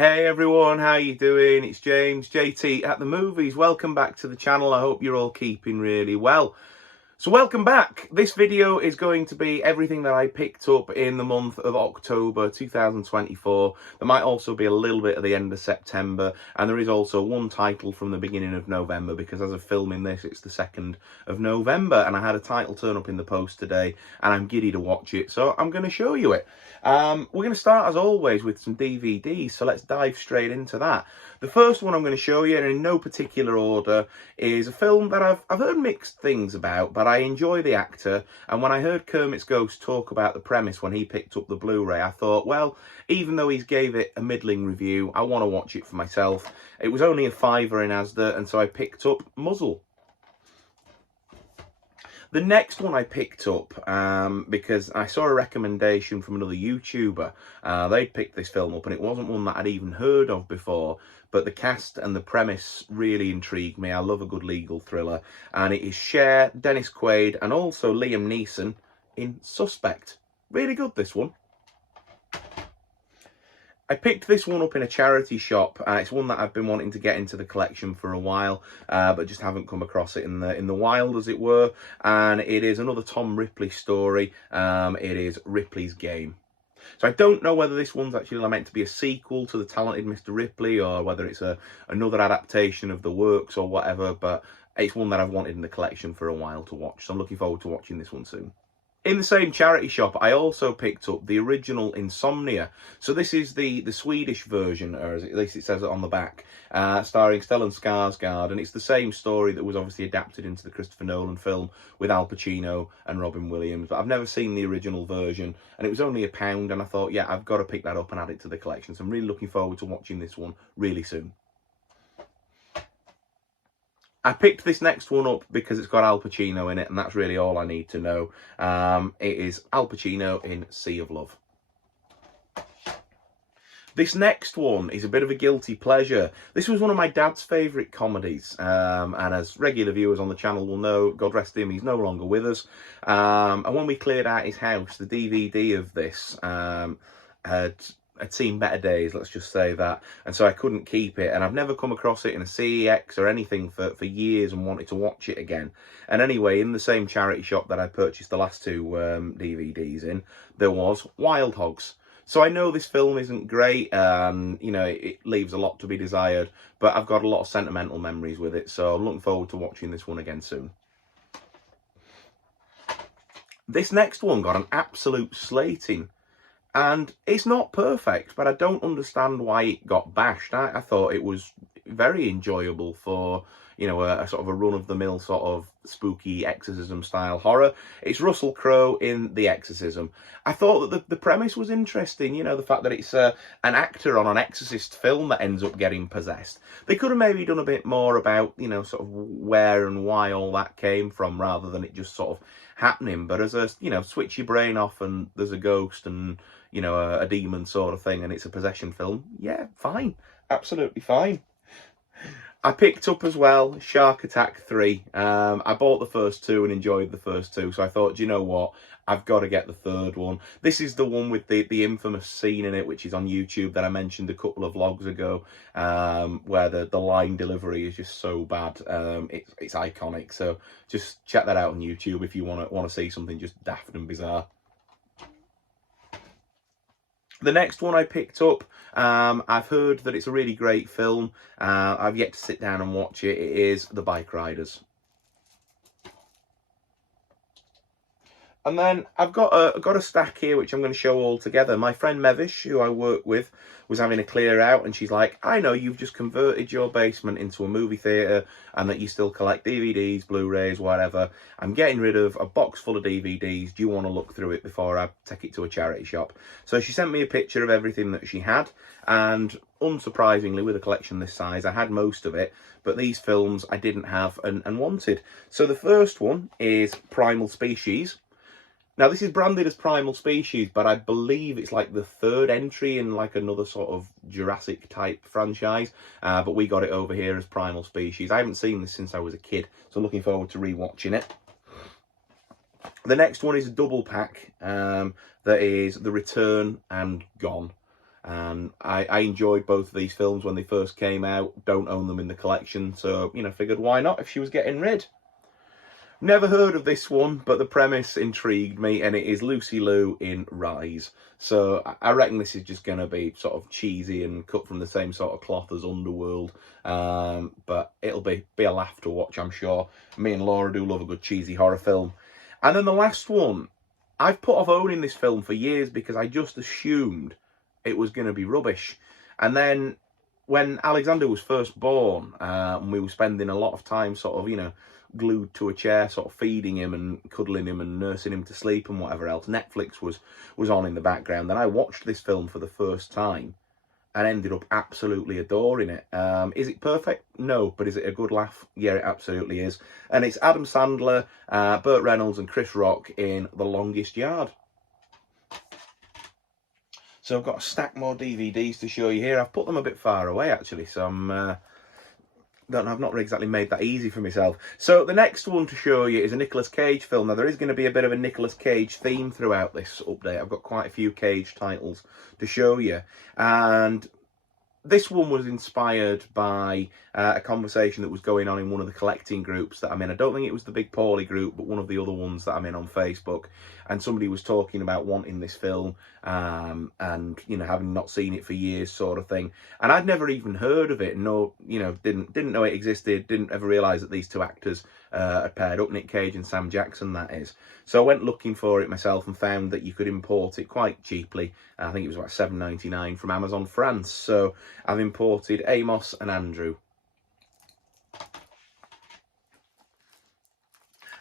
Hey everyone, how you doing? It's James, JT at the movies. Welcome back to the channel. I hope you're all keeping really well. So welcome back. This video is going to be everything that I picked up in the month of October 2024. There might also be a little bit at the end of September, and there is also one title from the beginning of November, because as of filming this, it's the 2nd of November, and I had a title turn up in the post today, and I'm giddy to watch it, so I'm going to show you it. We're going to start, as always, with some DVDs, so let's dive straight into that. The first one I'm going to show you, and in no particular order, is a film that I've heard mixed things about, but I enjoy the actor, and when I heard Kermit's Ghost talk about the premise when he picked up the Blu-ray, I thought, well, even though he's gave it a middling review, I want to watch it for myself. It was only a £5 in Asda, and so I picked up Muzzle. The next one I picked up because I saw a recommendation from another YouTuber. They'd picked this film up, and it wasn't one that I'd even heard of before, but the cast and the premise really intrigued me. I love a good legal thriller, and it is Cher, Dennis Quaid, and also Liam Neeson in Suspect. Really good, this one. I picked this one up in a charity shop. It's one that I've been wanting to get into the collection for a while, but just haven't come across it in the wild, as it were. And it is another Tom Ripley story. It is Ripley's Game. So I don't know whether this one's actually meant to be a sequel to The Talented Mr. Ripley, or whether it's another adaptation of the works or whatever, but it's one that I've wanted in the collection for a while to watch. So I'm looking forward to watching this one soon. In the same charity shop, I also picked up the original Insomnia. So this is the Swedish version, or at least it says it on the back, starring Stellan Skarsgård, and it's the same story that was obviously adapted into the Christopher Nolan film with Al Pacino and Robin Williams. But I've never seen the original version, and it was only £1, and I thought, yeah, I've got to pick that up and add it to the collection. So I'm really looking forward to watching this one really soon. I picked this next one up because it's got Al Pacino in it, and that's really all I need to know. It is Al Pacino in Sea of Love. This next one is a bit of a guilty pleasure. This was one of my dad's favourite comedies, and as regular viewers on the channel will know, God rest him, he's no longer with us. And when we cleared out his house, the DVD of this had seen better days, let's just say that, and so I couldn't keep it, and I've never come across it in a CEX or anything for years and wanted to watch it again. And anyway, in the same charity shop that I purchased the last two DVDs in, there was Wild Hogs. So I know this film isn't great, you know, it leaves a lot to be desired, but I've got a lot of sentimental memories with it, so I'm looking forward to watching this one again soon. This next one got an absolute slating. And it's not perfect, but I don't understand why it got bashed. I thought it was very enjoyable for, you know, a sort of a run-of-the-mill sort of spooky exorcism-style horror. It's Russell Crowe in The Exorcism. I thought that the premise was interesting, you know, the fact that it's an actor on an exorcist film that ends up getting possessed. They could have maybe done a bit more about, you know, sort of where and why all that came from, rather than it just sort of happening. But as a, you know, switch your brain off and there's a ghost and, you know, a demon sort of thing, and it's a possession film, yeah, fine, absolutely fine. I picked up as well Shark Attack 3. I bought the first two and enjoyed the first two, so I thought, do you know what, I've got to get the third one. This is the one with the infamous scene in it, which is on YouTube, that I mentioned a couple of vlogs ago, where the line delivery is just so bad. It's iconic, so just check that out on YouTube if you want to see something just daft and bizarre. The next one I picked up, I've heard that it's a really great film. I've yet to sit down and watch it. It is The Bike Riders. And then I've got a stack here which I'm going to show all together. My friend Mevish, who I work with, was having a clear out, and she's like, I know you've just converted your basement into a movie theatre and that you still collect DVDs, Blu-rays, whatever. I'm getting rid of a box full of DVDs. Do you want to look through it before I take it to a charity shop? So she sent me a picture of everything that she had, and unsurprisingly, with a collection this size, I had most of it, but these films I didn't have and wanted. So the first one is Primal Species. Now, this is branded as Primal Species, but I believe it's like the third entry in like another sort of Jurassic type franchise. But we got it over here as Primal Species. I haven't seen this since I was a kid, so looking forward to rewatching it. The next one is a double pack that is The Return and Gone. And I enjoyed both of these films when they first came out. Don't own them in the collection, so, you know, figured why not if she was getting rid. Never heard of this one, but the premise intrigued me, and it is Lucy Liu in Rise. So I reckon this is just going to be sort of cheesy and cut from the same sort of cloth as Underworld. But it'll be a laugh to watch, I'm sure. Me and Laura do love a good cheesy horror film. And then the last one, I've put off owning this film for years because I just assumed it was going to be rubbish. And then when Alexander was first born, and we were spending a lot of time sort of, you know, glued to a chair, sort of feeding him and cuddling him and nursing him to sleep and whatever else, Netflix was on in the background. And I watched this film for the first time and ended up absolutely adoring it. Is it perfect? No. But is it a good laugh? Yeah, it absolutely is. And it's Adam Sandler, Burt Reynolds and Chris Rock in The Longest Yard. So I've got a stack more DVDs to show you here. I've put them a bit far away, actually, so I've not exactly made that easy for myself. So the next one to show you is a Nicolas Cage film. Now, there is going to be a bit of a Nicolas Cage theme throughout this update. I've got quite a few Cage titles to show you. And this one was inspired by a conversation that was going on in one of the collecting groups that I'm in. I don't think it was the Big Paulie group, but one of the other ones that I'm in on Facebook. And somebody was talking about wanting this film and, you know, having not seen it for years sort of thing. And I'd never even heard of it. No, you know, didn't know it existed. Didn't ever realise that these two actors had paired up, Nick Cage and Sam Jackson, that is. So I went looking for it myself and found that you could import it quite cheaply. I think it was about $7.99 from Amazon France. So I've imported Amos and Andrew.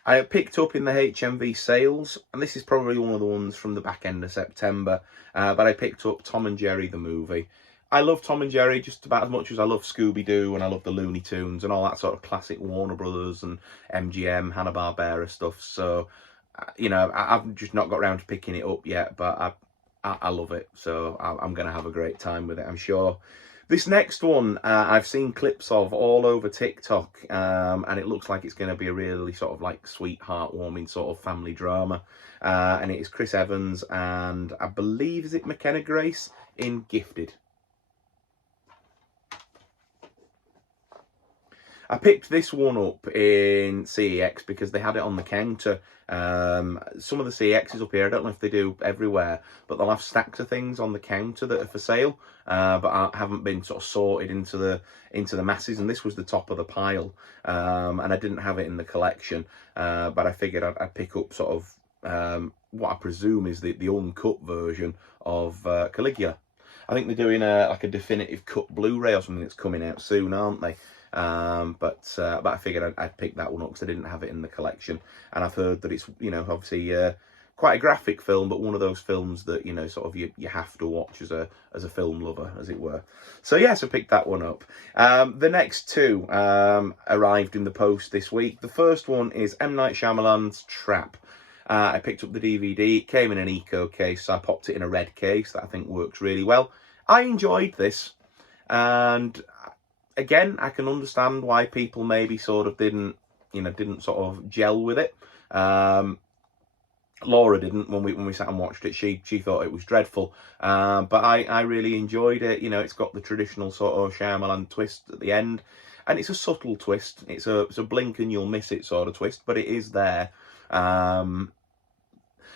I picked up in the HMV sales, and this is probably one of the ones from the back end of September, but I picked up Tom and Jerry the movie. I love Tom and Jerry just about as much as I love Scooby-Doo and I love the Looney Tunes and all that sort of classic Warner Brothers and MGM, Hanna-Barbera stuff. So, you know, I've just not got around to picking it up yet, but I love it. So I'm going to have a great time with it, I'm sure. This next one, I've seen clips of all over TikTok, and it looks like it's going to be a really sort of like sweet, heartwarming sort of family drama. And it is Chris Evans and I believe, is it McKenna Grace in Gifted? I picked this one up in CEX because they had it on the counter. Some of the CEXs up here, I don't know if they do everywhere, but they'll have stacks of things on the counter that are for sale, but haven't been sort of sorted into the masses. And this was the top of the pile, and I didn't have it in the collection, but I figured I'd pick up sort of what I presume is the uncut version of Caligula. I think they're doing like a definitive cut Blu-ray or something that's coming out soon, aren't they? But I figured I'd pick that one up because I didn't have it in the collection, and I've heard that it's, you know, obviously quite a graphic film, but one of those films that, you know, sort of you have to watch as a film lover, as it were. So yes, I picked that one up. The next two arrived in the post this week. The first one is M. Night Shyamalan's Trap. I picked up the DVD. It came in an eco case, so I popped it in a red case that I think works really well. I enjoyed this, and again, I can understand why people maybe sort of didn't sort of gel with it. Laura didn't when we sat and watched it. She thought it was dreadful, but I really enjoyed it. You know, it's got the traditional sort of Shyamalan twist at the end, and it's a subtle twist. It's a blink and you'll miss it sort of twist, but it is there.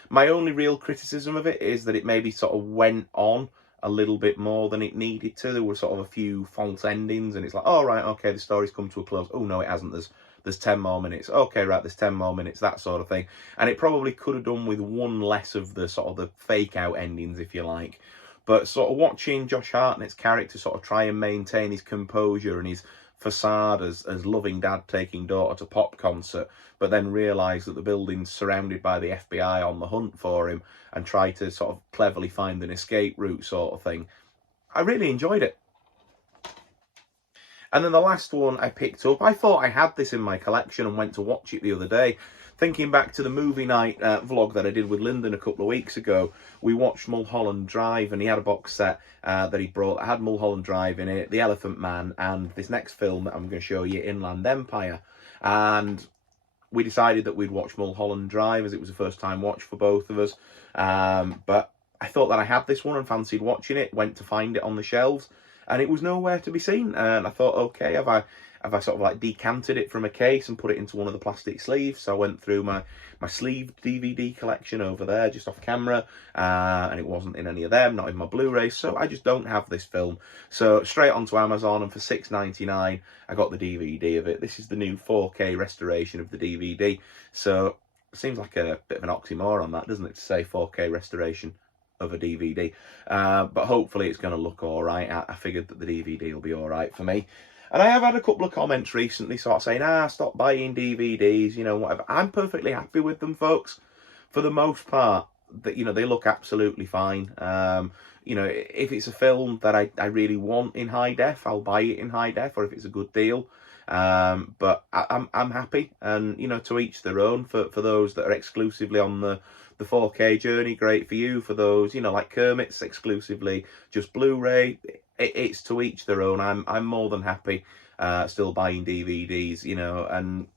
My only real criticism of it is that it maybe sort of went on a little bit more than it needed to. There were sort of a few false endings, and it's like, oh, right, okay, the story's come to a close. Oh, no, it hasn't. There's 10 more minutes. Okay, right, there's 10 more minutes, that sort of thing. And it probably could have done with one less of the sort of the fake-out endings, if you like. But sort of watching Josh Hartnett's character sort of try and maintain his composure and his facade as loving dad taking daughter to pop concert, but then realise that the building's surrounded by the FBI on the hunt for him and try to sort of cleverly find an escape route sort of thing. I really enjoyed it. And then the last one I picked up, I thought I had this in my collection and went to watch it the other day. Thinking back to the movie night vlog that I did with Lyndon a couple of weeks ago, we watched Mulholland Drive, and he had a box set that he brought that had Mulholland Drive in it, The Elephant Man, and this next film that I'm going to show you, Inland Empire. And we decided that we'd watch Mulholland Drive as it was a first time watch for both of us. But I thought that I had this one and fancied watching it, went to find it on the shelves, and it was nowhere to be seen. And I thought, okay, have I sort of like decanted it from a case and put it into one of the plastic sleeves? So I went through my sleeved DVD collection over there, just off camera, and it wasn't in any of them, not in my Blu-ray, so I just don't have this film. So straight onto Amazon, and for $6.99, I got the DVD of it. This is the new 4K restoration of the DVD, so it seems like a bit of an oxymoron, that, doesn't it, to say 4K restoration of a DVD, but hopefully it's going to look all right. I figured that the DVD will be all right for me. And I have had a couple of comments recently sort of saying, stop buying DVDs, you know, whatever. I'm perfectly happy with them, folks. For the most part, that, you know, they look absolutely fine. You know, if it's a film that I really want in high def, I'll buy it in high def, or if it's a good deal. But I'm happy, and, you know, to each their own. For those that are exclusively on the 4K journey, great for you. For those, you know, like Kermit's exclusively just Blu-ray, it's to each their own. I'm more than happy still buying DVDs, you know, and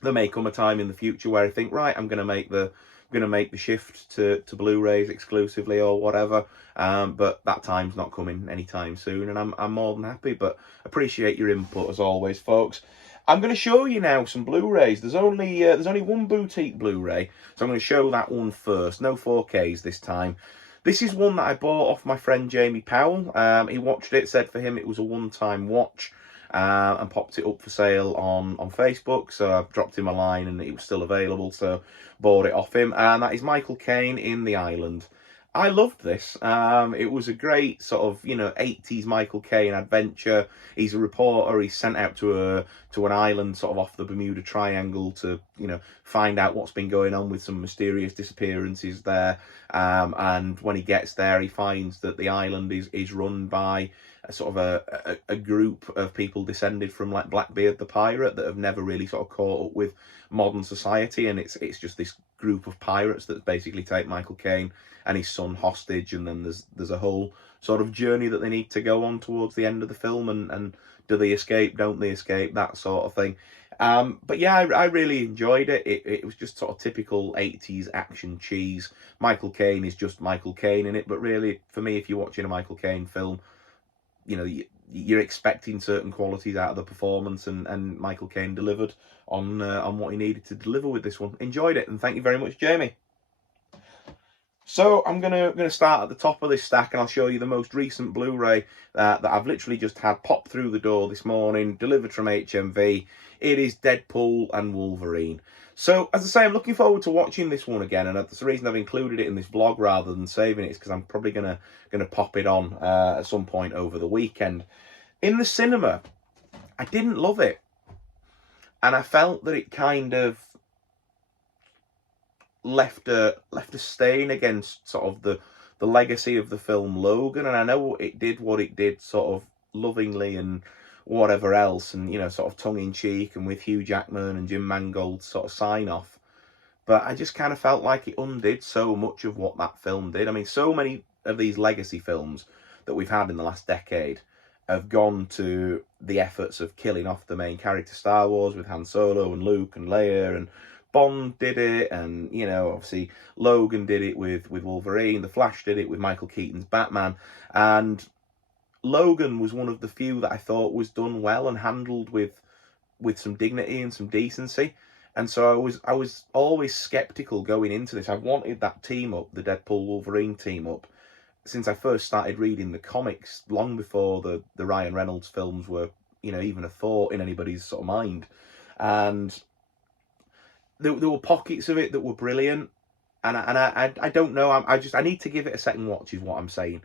there may come a time in the future where I think, right, I'm going to make the shift to Blu-rays exclusively or whatever, but that time's not coming anytime soon, and I'm more than happy. But appreciate your input as always, folks. I'm going to show you now some Blu-rays. There's only one boutique Blu-ray, so I'm going to show that one first. No 4Ks this time. This is one that I bought off my friend Jamie Powell. He watched it, said for him it was a one-time watch, and popped it up for sale on Facebook. So I dropped him a line and it was still available, so bought it off him. And that is Michael Caine in The Island. I loved this. It was a great sort of, you know, 80s Michael Caine adventure. He's a reporter. He's sent out to an island sort of off the Bermuda Triangle to, you know, find out what's been going on with some mysterious disappearances there. And when he gets there, he finds that the island is run by a sort of a group of people descended from like Blackbeard the pirate that have never really sort of caught up with modern society, and it's just this group of pirates that basically take Michael Caine and his son hostage, and then there's a whole sort of journey that they need to go on towards the end of the film, and do they escape, don't they escape, that sort of thing. But yeah, I really enjoyed it. It was just sort of typical 80s action cheese. Michael Caine is just Michael Caine in it, but really, for me, if you're watching a Michael Caine film, you know, you're expecting certain qualities out of the performance, and Michael Caine delivered on what he needed to deliver with this one. Enjoyed it, and thank you very much, Jamie. So I'm gonna start at the top of this stack, and I'll show you the most recent Blu-ray that I've literally just had pop through the door this morning, delivered from HMV. It is Deadpool and Wolverine. So, as I say, I'm looking forward to watching this one again, and that's the reason I've included it in this vlog rather than saving it, is because I'm probably gonna pop it on at some point over the weekend. In the cinema, I didn't love it, and I felt that it kind of left a stain against sort of the legacy of the film Logan. And I know it did what it did sort of lovingly and whatever else, and, you know, sort of tongue-in-cheek and with Hugh Jackman and Jim Mangold's sort of sign-off, but I just kind of felt like it undid so much of what that film did. I mean, so many of these legacy films that we've had in the last decade have gone to the efforts of killing off the main character. Star Wars with Han Solo and Luke and Leia, and Bond did it, and, you know, obviously Logan did it with Wolverine. The Flash did it with Michael Keaton's Batman, and Logan was one of the few that I thought was done well and handled with some dignity and some decency. And so I was always skeptical going into this. I've wanted that team up, the Deadpool Wolverine team up, since I first started reading the comics, long before the Ryan Reynolds films were, you know, even a thought in anybody's sort of mind. And there were pockets of it that were brilliant, and I don't know. I need to give it a second watch, is what I'm saying,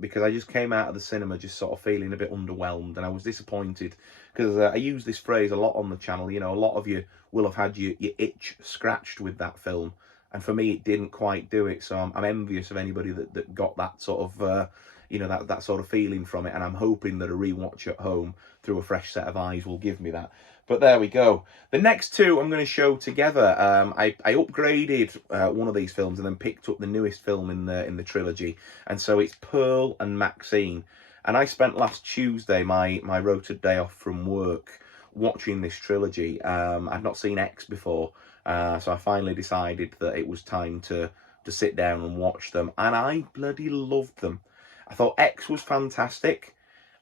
because I just came out of the cinema just sort of feeling a bit underwhelmed, and I was disappointed, because I use this phrase a lot on the channel. You know, a lot of you will have had your itch scratched with that film, and for me, it didn't quite do it. So I'm envious of anybody that got that sort of you know, that sort of feeling from it, and I'm hoping that a rewatch at home through a fresh set of eyes will give me that. But there we go. The next two I'm going to show together. I upgraded one of these films and then picked up the newest film in the trilogy, and so it's Pearl and Maxine. And I spent last Tuesday, my rotated day off from work, watching this trilogy. I'd not seen X before, so I finally decided that it was time to to sit down and watch them, and I bloody loved them. I thought X was fantastic.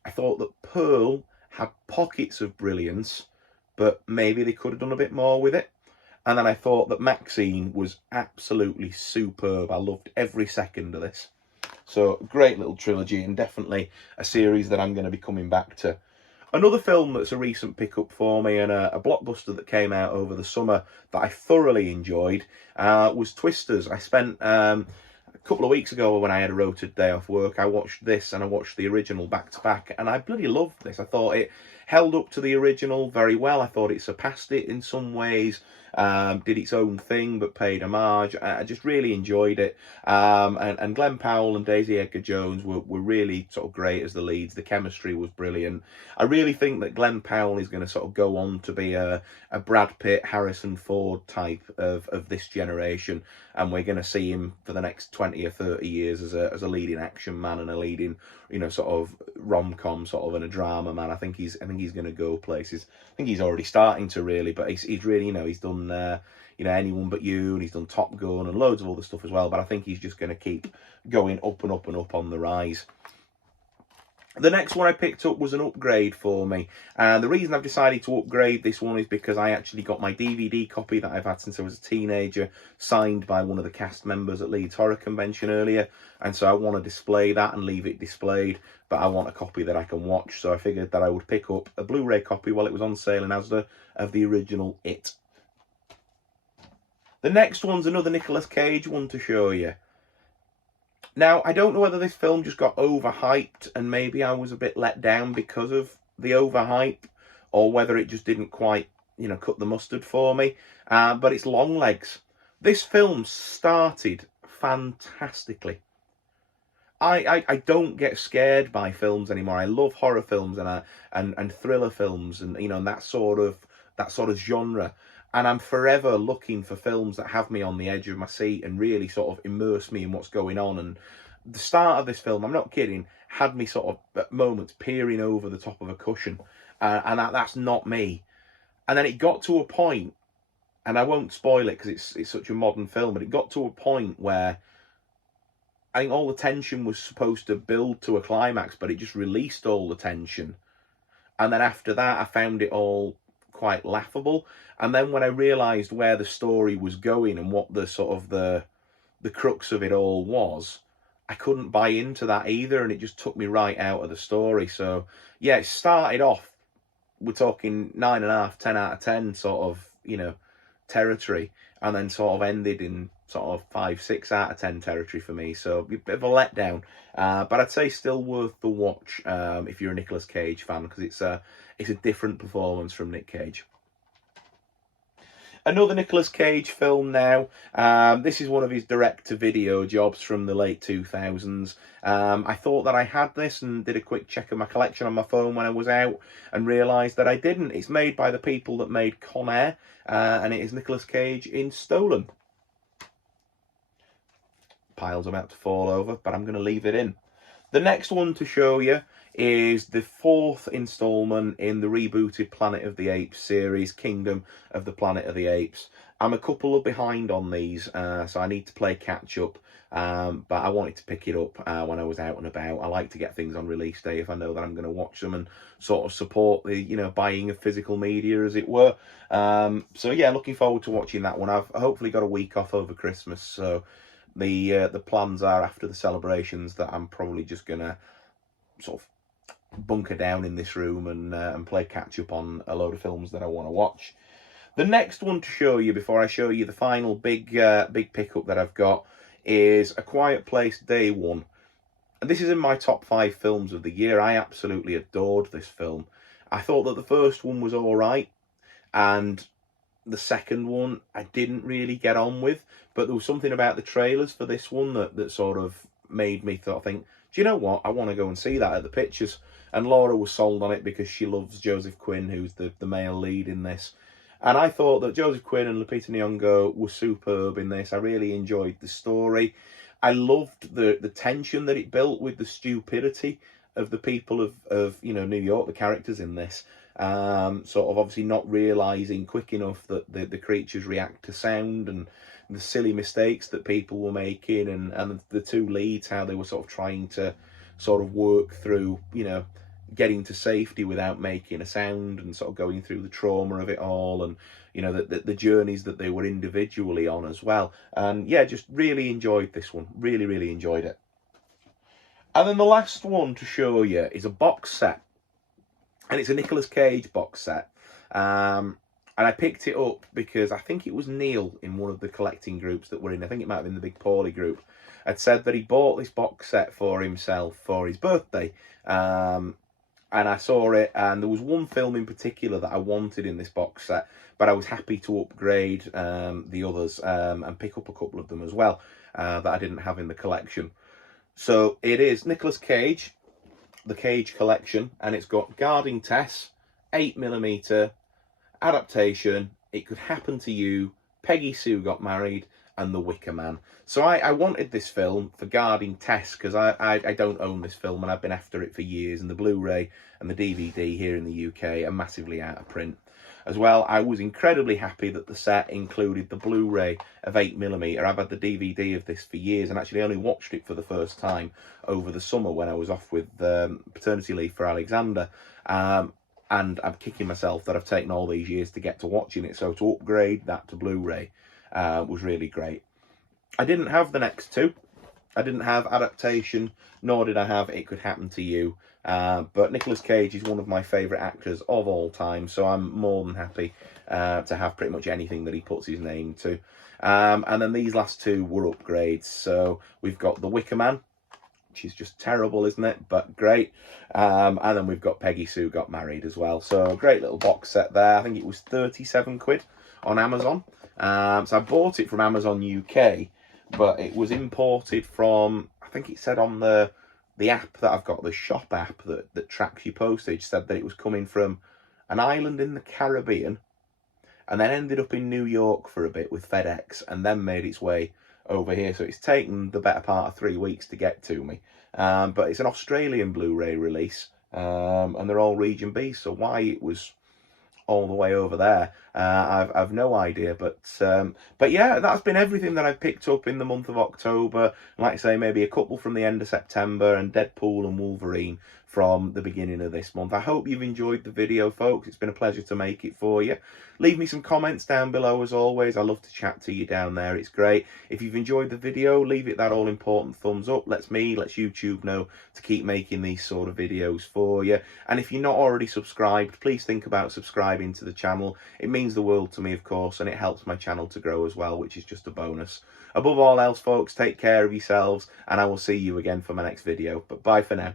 I thought that Pearl had pockets of brilliance, but maybe they could have done a bit more with it. And then I thought that Maxine was absolutely superb. I loved every second of this. So, great little trilogy, and definitely a series that I'm going to be coming back to. Another film that's a recent pickup for me, and a blockbuster that came out over the summer that I thoroughly enjoyed, was Twisters. I spent a couple of weeks ago, when I had a rotated day off work, I watched this and I watched the original back to back, and I bloody loved this. I thought it held up to the original very well. I thought it surpassed it in some ways, did its own thing but paid homage. I just really enjoyed it, and Glenn Powell and Daisy Edgar-Jones were really sort of great as the leads. The chemistry was brilliant. I really think that Glenn Powell is going to sort of go on to be a Brad Pitt, Harrison Ford type of this generation, and we're going to see him for the next 20 or 30 years as a leading action man and a leading, you know, sort of rom-com sort of, and a drama man. I think he's going to go places. I think he's already starting to, really, but he's really, you know, he's done you know, Anyone But You, and he's done Top Gun and loads of other stuff as well, but I think he's just going to keep going up and up and up on the rise. The next one I picked up was an upgrade for me, and the reason I've decided to upgrade this one is because I actually got my DVD copy that I've had since I was a teenager signed by one of the cast members at Leeds Horror Convention earlier, and so I want to display that and leave it displayed, but I want a copy that I can watch, so I figured that I would pick up a Blu-ray copy while it was on sale in Asda of the original It. The next one's another Nicolas Cage one to show you. Now, I don't know whether this film just got overhyped and maybe I was a bit let down because of the overhype, or whether it just didn't quite, you know, cut the mustard for me, but it's Longlegs. This film started fantastically. I don't get scared by films anymore. I love horror films and thriller films, and you know, and that sort of genre. And I'm forever looking for films that have me on the edge of my seat and really sort of immerse me in what's going on. And the start of this film, I'm not kidding, had me sort of at moments peering over the top of a cushion, and that's not me. And then it got to a point, and I won't spoil it because it's such a modern film, but it got to a point where I think all the tension was supposed to build to a climax, but it just released all the tension. And then after that, I found it all quite laughable. And then when I realised where the story was going and what the sort of the crux of it all was, I couldn't buy into that either, and it just took me right out of the story. So yeah, it started off, we're talking 9.5, 10 out of 10 sort of, you know, territory, and then sort of ended in sort of 5, 6 out of 10 territory for me. So a bit of a letdown, but I'd say still worth the watch if you're a Nicolas Cage fan, because it's a different performance from Nick Cage. Another Nicolas Cage film now. This is one of his direct-to-video jobs from the late 2000s. I thought that I had this and did a quick check of my collection on my phone when I was out and realised that I didn't. It's made by the people that made Con Air, and it is Nicolas Cage in Stolen. Pile's about to fall over, but I'm going to leave it in. The next one to show you is the 4th instalment in the rebooted Planet of the Apes series, Kingdom of the Planet of the Apes. I'm a couple of behind on these, so I need to play catch up, but I wanted to pick it up when I was out and about. I like to get things on release day if I know that I'm going to watch them and sort of support the, you know, buying of physical media, as it were. So yeah, looking forward to watching that one. I've hopefully got a week off over Christmas, so the plans are after the celebrations that I'm probably just going to sort of bunker down in this room and play catch up on a load of films that I want to watch. The next one to show you before I show you the final big pickup that I've got is A Quiet Place Day One. And this is in my top 5 films of the year. I absolutely adored this film. I thought that the first one was all right, and the second one I didn't really get on with, but there was something about the trailers for this one that sort of made me think, do you know what, I want to go and see that at the pictures. And Laura was sold on it because she loves Joseph Quinn, who's the male lead in this. And I thought that Joseph Quinn and Lupita Nyong'o were superb in this. I really enjoyed the story. I loved the tension that it built with the stupidity of the people of you know, New York, the characters in this. Sort of obviously not realising quick enough that the creatures react to sound, and the silly mistakes that people were making, and the two leads, how they were sort of trying to sort of work through, you know, getting to safety without making a sound, and sort of going through the trauma of it all, and you know, the journeys that they were individually on as well. And yeah, just really enjoyed this one, really enjoyed it. And then the last one to show you is a box set, and it's a Nicolas Cage box set. And I picked it up because I think it was Neil in one of the collecting groups that we're in, I think it might have been the Big Paulie group, had said that he bought this box set for himself for his birthday. And I saw it, and there was one film in particular that I wanted in this box set, but I was happy to upgrade the others and pick up a couple of them as well that I didn't have in the collection. So it is Nicolas Cage, the Cage collection, and it's got Guarding Tess, 8mm, Adaptation, It Could Happen to You, Peggy Sue Got Married, and The Wicker Man. So I wanted this film for Guarding Tess, because I don't own this film, and I've been after it for years, and the Blu-ray and the DVD here in the UK are massively out of print. As well, I was incredibly happy that the set included the Blu-ray of 8mm. I've had the DVD of this for years, and actually only watched it for the first time over the summer when I was off with paternity leave for Alexander. And I'm kicking myself that I've taken all these years to get to watching it. So to upgrade that to Blu-ray was really great. I didn't have the next two. I didn't have Adaptation, nor did I have It Could Happen to You. But Nicolas Cage is one of my favourite actors of all time, so I'm more than happy to have pretty much anything that he puts his name to. And then these last two were upgrades. So we've got The Wicker Man, which is just terrible, isn't it? But great. And then we've got Peggy Sue Got Married as well. So a great little box set there. I think it was 37 quid on Amazon. So I bought it from Amazon UK, but it was imported from, I think it said on the app that I've got, the shop app that tracks your postage, said that it was coming from an island in the Caribbean, and then ended up in New York for a bit with FedEx, and then made its way over here. So it's taken the better part of 3 weeks to get to me. But it's an Australian Blu-ray release, and they're all region B, so why it was all the way over there, I've no idea. But yeah, that's been everything that I've picked up in the month of October. Like I say, maybe a couple from the end of September, and Deadpool and Wolverine from the beginning of this month. I hope you've enjoyed the video, folks. It's been a pleasure to make it for you. Leave me some comments down below as always. I love to chat to you down there. It's great. If you've enjoyed the video, leave it that all important thumbs up. Lets YouTube know to keep making these sort of videos for you. And if you're not already subscribed, please think about subscribing to the channel. It means the world to me, of course, and it helps my channel to grow as well, which is just a bonus. Above all else, folks, take care of yourselves, and I will see you again for my next video. But bye for now.